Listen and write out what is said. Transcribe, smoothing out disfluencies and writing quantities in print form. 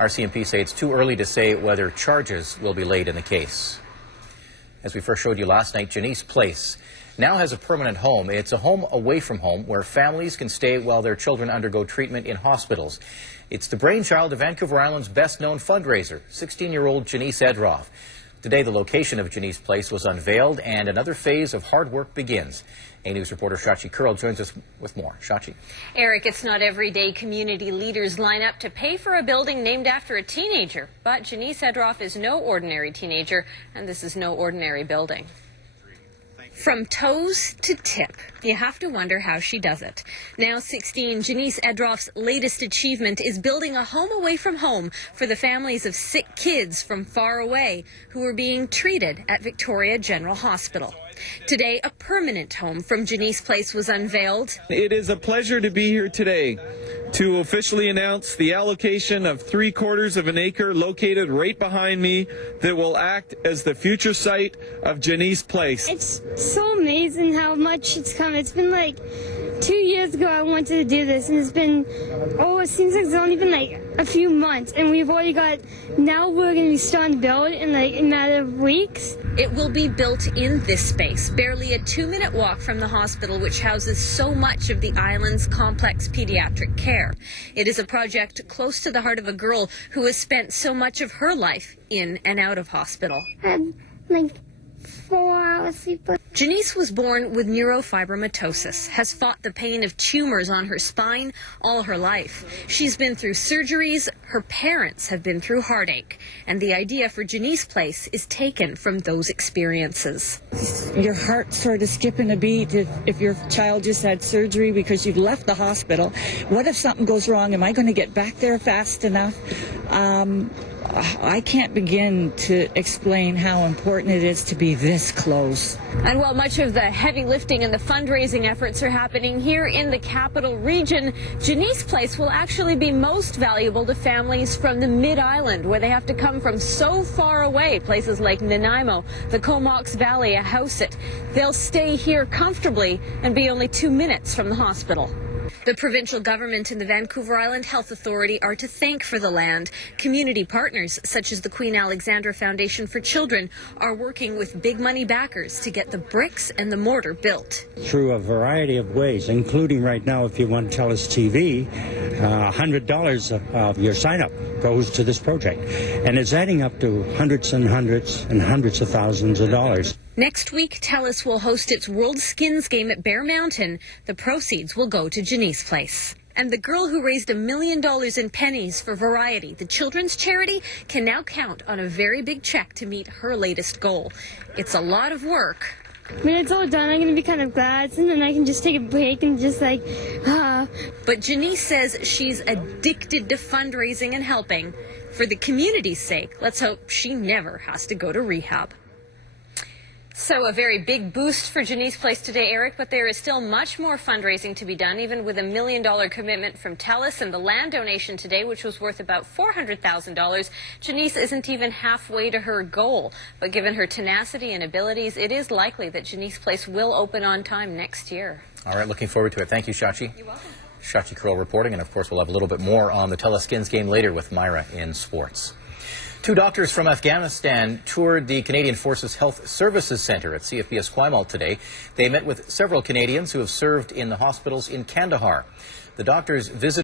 RCMP say it's too early to say whether charges will be laid in the case. As we first showed you last night, Jeneece Place now has a permanent home. It's a home away from home where families can stay while their children undergo treatment in hospitals. It's the brainchild of Vancouver Island's best-known fundraiser, 16-year-old Jeneece Edroff. Today, the location of Jeneece Place was unveiled and another phase of hard work begins. News reporter Shachi Kurl joins us with more. Shachi. Eric, it's not every day community leaders line up to pay for a building named after a teenager. But Jeneece Edroff is no ordinary teenager, and this is no ordinary building. From toes to tip, you have to wonder how she does it. Now 16, Jeneece Edroff's latest achievement is building a home away from home for the families of sick kids from far away who are being treated at Victoria General Hospital. Today, a permanent home from Jeneece Place was unveiled. It is a pleasure to be here today to officially announce the allocation of 3/4 of an acre located right behind me that will act as the future site of Jeneece Place. It's so amazing how much it's come. It's been like 2 years ago I wanted to do this, and it's been, it seems like it's only been like a few months, and we've already got, now we're going to be starting to build in like a matter of weeks. It will be built in this space, barely a 2-minute walk from the hospital, which houses so much of the island's complex pediatric care. It is a project close to the heart of a girl who has spent so much of her life in and out of hospital. I had like 4 hours sleep. Jeneece was born with neurofibromatosis, has fought the pain of tumors on her spine all her life. She's been through surgeries, her parents have been through heartache, and the idea for Jeneece Place is taken from those experiences. Your heart sort of skipping a beat if your child just had surgery because you've left the hospital. What if something goes wrong? Am I going to get back there fast enough? I can't begin to explain how important it is to be this close. And while much of the heavy lifting and the fundraising efforts are happening here in the capital region, Jeneece Place will actually be most valuable to families from the Mid-Island, where they have to come from so far away, places like Nanaimo, the Comox Valley, Ahousaht. They'll stay here comfortably and be only 2 minutes from the hospital. The provincial government and the Vancouver Island Health Authority are to thank for the land. Community partners, such as the Queen Alexandra Foundation for Children, are working with big money backers to get the bricks and the mortar built. Through a variety of ways, including right now, if you want TELUS TV, $100 of your sign-up goes to this project. And it's adding up to hundreds and hundreds and hundreds of thousands of dollars. Next week, TELUS will host its World Skins game at Bear Mountain. The proceeds will go to Jeneece Place. And the girl who raised $1 million in pennies for Variety, the children's charity, can now count on a very big check to meet her latest goal. It's a lot of work. When it's all done, I'm going to be kind of glad, and then I can just take a break and just like, But Jeneece says she's addicted to fundraising and helping. For the community's sake, let's hope she never has to go to rehab. So a very big boost for Jeneece Place today, Eric, but there is still much more fundraising to be done, even with $1 million commitment from TELUS and the land donation today, which was worth about $400,000. Jeneece isn't even halfway to her goal, but given her tenacity and abilities, it is likely that Jeneece Place will open on time next year. All right, looking forward to it. Thank you, Shachi. You're welcome. Shachi Kurl reporting, and of course we'll have a little bit more on the TELUS Skins game later with Myra in sports. 2 doctors from Afghanistan toured the Canadian Forces Health Services Centre at CFB Esquimalt today. They met with several Canadians who have served in the hospitals in Kandahar. The doctors visited